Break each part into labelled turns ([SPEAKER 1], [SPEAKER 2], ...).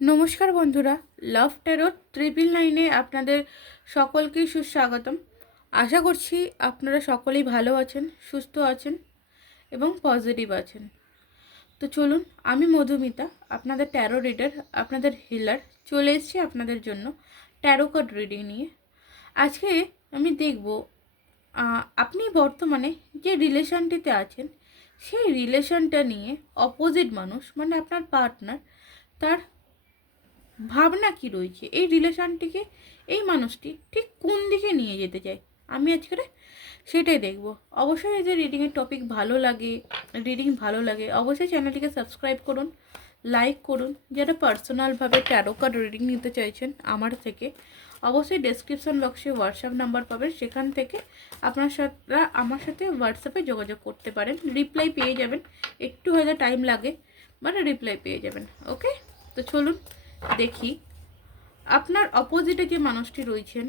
[SPEAKER 1] নমস্কার বন্ধুরা, লাভ taro triple নাইনে আপনাদের সকলকেই সুস্বাগতম। আশা করছি আপনারা সকলেই ভালো আছেন, সুস্থ আছেন এবং পজিটিভ আছেন। তো চলুন, আমি মধুমিতা, আপনাদের ট্যারো রিডার, আপনাদের হিলার, চলে এসেছি আপনাদের জন্য ট্যারো কার্ড রিডিং নিয়ে। আজকে আমি দেখব আপনি বর্তমানে যে রিলেশনটিতে আছেন, সেই রিলেশনটা নিয়ে অপোজিট মানুষ মানে আপনার পার্টনার, তার ভাবনা কি রয়েছে? এই রিলেশনটিকে, এই মানুষটি ঠিক কোন দিকে নিয়ে যেতে চায়? আমি আজকে সেটাই দেখব। অবশ্যই যে রিডিংয়ের টপিক ভালো লাগে রিডিং ভালো লাগে, অবশ্যই চ্যানেলটিকে সাবস্ক্রাইব করুন লাইক করুন। যারা পার্সোনালভাবে ট্যারো কার্ড রিডিং নিতে চাইছেন আমার থেকে, অবশ্যই ডেসক্রিপশন বক্সে হোয়াটসঅ্যাপ নাম্বার পাবেন। সেখান থেকে আপনার সাথে, আমার সাথে হোয়াটসঅ্যাপে যোগাযোগ করতে পারেন। রিপ্লাই পেয়ে যাবেন। একটু হয়তো টাইম লাগে মানে রিপ্লাই পেয়ে যাবেন। ওকে তো চলুন দেখি। আপনার অপোজিটে যে মানুষটি রয়েছেন,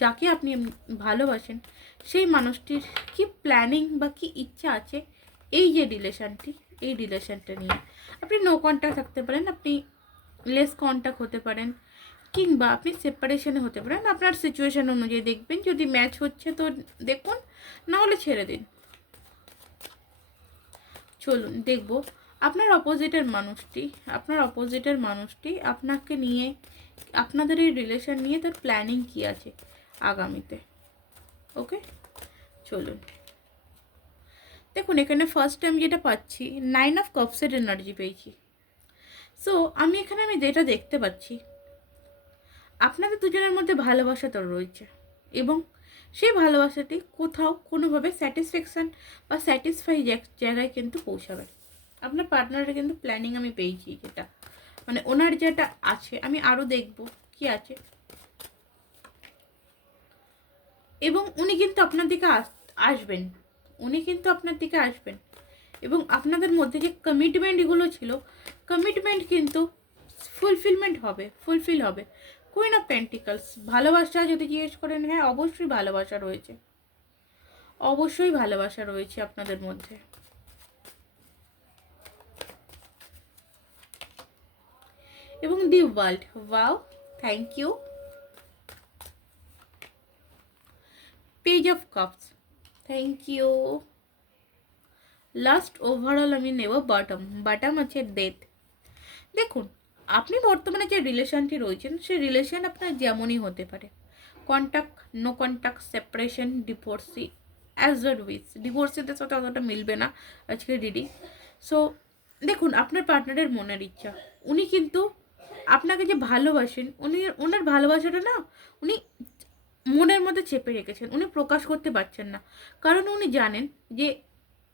[SPEAKER 1] যাকে আপনি ভালোবাসেন, সেই মানুষটির কি প্ল্যানিং বা কি ইচ্ছা আছে এই যে রিলেশনটি এই রিলেশনটা নিয়ে? আপনি নো কন্ট্যাক্ট থাকতে পারেন, আপনি লেস কন্ট্যাক্ট হতে পারেন, কিংবা আপনি সেপারেশনে হতে পারেন। আপনার সিচুয়েশন অনুযায়ী দেখবেন, যদি ম্যাচ হচ্ছে তো দেখুন, না হলে ছেড়ে দিন। চলুন, দেখব। আপনার অপোজিটের মানুষটি, আপনার অপোজিটের মানুষটি আপনাকে নিয়ে, আপনাদের এই রিলেশন নিয়ে তার প্ল্যানিং কি আছে আগামীতে? ওকে চলুন। দেখুন, এখানে ফার্স্ট টাইম যেটা পাচ্ছি নাইন অফ কাপসের এনার্জি পেয়েছি। সো আমি এখানে আমি যেটা দেখতে পাচ্ছি, আপনাদের দুজনের মধ্যে ভালোবাসা তো রয়েছে এবং সেই ভালোবাসাটি কোথাও কোনোভাবে স্যাটিসফ্যাকশান বা স্যাটিসফাই জায়গায় কিন্তু পৌঁছাবে আপনার পার্টনারের কিন্তু প্ল্যানিং আমি পেয়েছি যেটা। মানে ওনার যেটা আছে, আমি আরও দেখব কি আছে। এবং উনি কিন্তু আপনার দিকে আস- আসবেন। উনি কিন্তু আপনার দিকে আসবেন। এবং আপনাদের মধ্যে যে কমিটমেন্টগুলো ছিল কমিটমেন্ট কিন্তু ফুলফিলমেন্ট হবে ফুলফিল হবে। কুইন অফ পেন্টিকলস ভালোবাসা যদি জিজ্ঞেস করেন হ্যাঁ অবশ্যই ভালোবাসা রয়েছে। অবশ্যই ভালোবাসা রয়েছে আপনাদের মধ্যে। এবং the world. Wow, thank you. Page of cups, thank you. Last overall আমি নেব বাটম। বাটাম আছে ডেথ। দেখুন, আপনি বর্তমানে যে রিলেশনটি রয়েছেন, সেই রিলেশন আপনার যেমনই হতে পারে। Contact no contact separation, divorcee, as well with ডিভোর্সিদের সাথে অতটা মিলবে না আজকে রিডিং সো, দেখুন, আপনার পার্টনারের মনের ইচ্ছা। উনি কিন্তু আপনাকে যে ভালোবাসেন, উনি ওনার ভালোবাসাটা না, উনি মনের মধ্যে চেপে রেখেছেন, উনি প্রকাশ করতে পারছেন না। কারণ উনি জানেন যে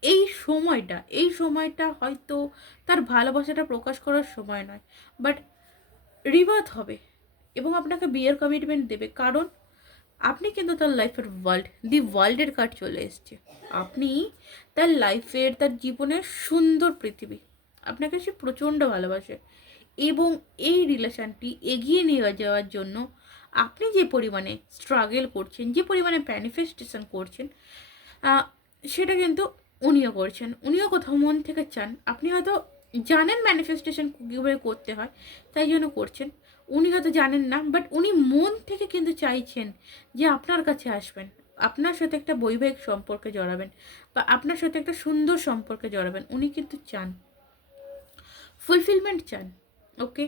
[SPEAKER 1] এই সময়টা এই সময়টা হয়তো তার ভালোবাসাটা প্রকাশ করার সময় নয়। বাট রিবার্থ হবে এবং আপনাকে বিয়ের কমিটমেন্ট দেবে। কারণ আপনি কিন্তু তার লাইফের ওয়ার্ল্ড দি ওয়ার্ল্ডের কার্ড চলে এসছে। আপনি তার লাইফের তার জীবনের সুন্দর পৃথিবী। আপনাকে সে প্রচণ্ড ভালোবাসে। এবং এই রিলেশনটি এগিয়ে নিয়ে যাওয়ার জন্য আপনি যে পরিমাণে স্ট্রাগল করছেন, যে পরিমাণে ম্যানিফেস্টেশন করছেন সেটা কিন্তু উনিও করছেন। উনিও কোথাও মন থেকে চান। আপনি হয়তো জানেন ম্যানিফেস্টেশন কীভাবে করতে হয়, তাই জন্য করছেন। উনি হয়তো জানেন না বাট উনি মন থেকে কিন্তু চাইছেন যে আপনার কাছে আসবেন। আপনার সাথে একটা বৈবাহিক সম্পর্কে জড়াবেন বা আপনার সাথে একটা সুন্দর সম্পর্কে জড়াবেন। উনি কিন্তু চান। ফুলফিলমেন্ট চান। ওকে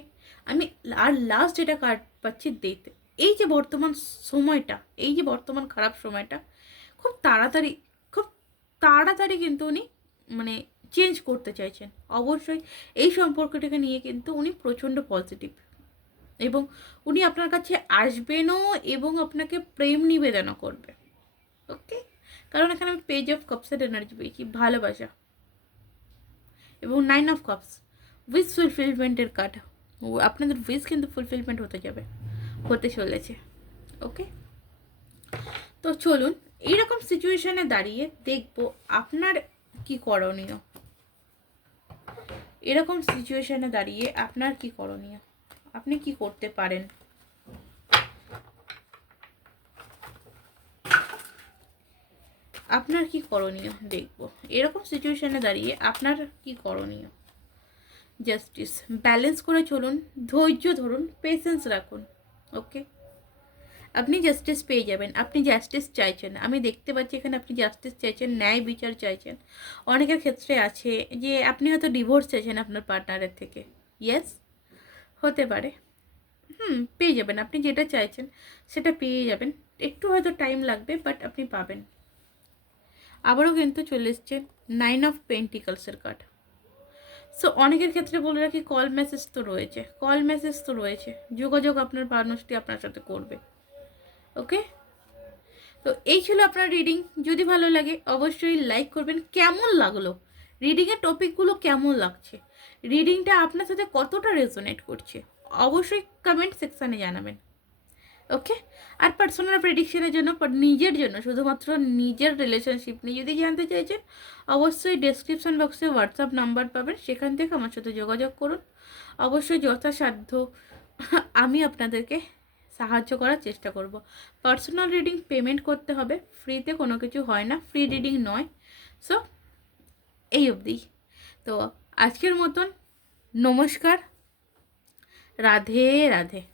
[SPEAKER 1] আমি আর লাস্ট যেটা কার্ড পাচ্ছি দেখতে এই যে বর্তমান সময়টা, এই যে বর্তমান খারাপ সময়টা, খুব তাড়াতাড়ি খুব তাড়াতাড়ি কিন্তু উনি মানে চেঞ্জ করতে চাইছেন। অবশ্যই এই সম্পর্কটাকে নিয়ে কিন্তু উনি প্রচণ্ড পজিটিভ এবং উনি আপনার কাছে আসবেনও এবং আপনাকে প্রেম নিবেদনও করবে। ওকে কারণ এখানে আমি পেজ অফ কাপসের এনার্জি পেয়েছি, ভালোবাসা। এবং নাইন অফ কাপস উইস ফুলফিলমেন্টের কার্ড। আপনাদের উইস কিন্তু ফুলফিলমেন্ট হতে যাবে, হতে চলেছে ওকে তো চলুন, এইরকম সিচুয়েশনে দাঁড়িয়ে দেখব আপনার কি করণীয়। এরকম সিচুয়েশনে দাঁড়িয়ে আপনার কি করণীয়? আপনি কি করতে পারেন? আপনার কি করণীয়? দেখব। এরকম সিচুয়েশনে দাঁড়িয়ে আপনার কি করণীয়? জাস্টিস ব্যালেন্স করে চলুন, ধৈর্য ধরুন পেশেন্স রাখুন ওকে আপনি জাস্টিস পেয়ে যাবেন, আপনি জাস্টিস চাইছেন, আমি দেখতে পাচ্ছি এখানে আপনি জাস্টিস চাইছেন, ন্যায় বিচার চাইছেন। অনেকের ক্ষেত্রে আছে যে আপনি হয়তো ডিভোর্স চাইছেন আপনার পার্টনারের থেকে ইয়েস হতে পারে। হুম, পেয়ে যাবেন, আপনি যেটা চাইছেন সেটা পেয়ে যাবেন, একটু হয়তো টাইম লাগবে বাট আপনি পাবেন। আবারও কিন্তু চলে এসছে নাইন অফ পেন্টিকালসের কার্ড সো অনেকের ক্ষেত্রে বলে রাখি কল মেসেজ তো রয়েছে। কল মেসেজ তো রয়েছে। যোগাযোগ আপনার মানুষটি আপনার সাথে করবে। ওকে তো এই ছিল আপনার রিডিং যদি ভালো লাগে, অবশ্যই লাইক করবেন। কেমন লাগল? রিডিংয়ের টপিকগুলো কেমন লাগছে? রিডিংটা আপনার সাথে কতটা রেজোনেট করছে? অবশ্যই কমেন্ট সেকশানে জানাবেন। ওকে আর পার্সোনাল প্রেডিকশনের জন্য নিজের জন্য, শুধুমাত্র নিজের রিলেশনশিপ নিয়ে যদি জানতে চাইছেন, অবশ্যই ডেসক্রিপশন বক্সে হোয়াটসঅ্যাপ নাম্বার পাবেন। সেখান থেকে আমার সাথে যোগাযোগ করুন। অবশ্যই যথাসাধ্য আমি আপনাদেরকে সাহায্য করার চেষ্টা করব। পার্সোনাল রিডিং পেমেন্ট করতে হবে। ফ্রিতে কোনো কিছু হয় না। ফ্রি রিডিং নয়। সো এই অবধি। তো আজকের মতন নমস্কার। রাধে রাধে।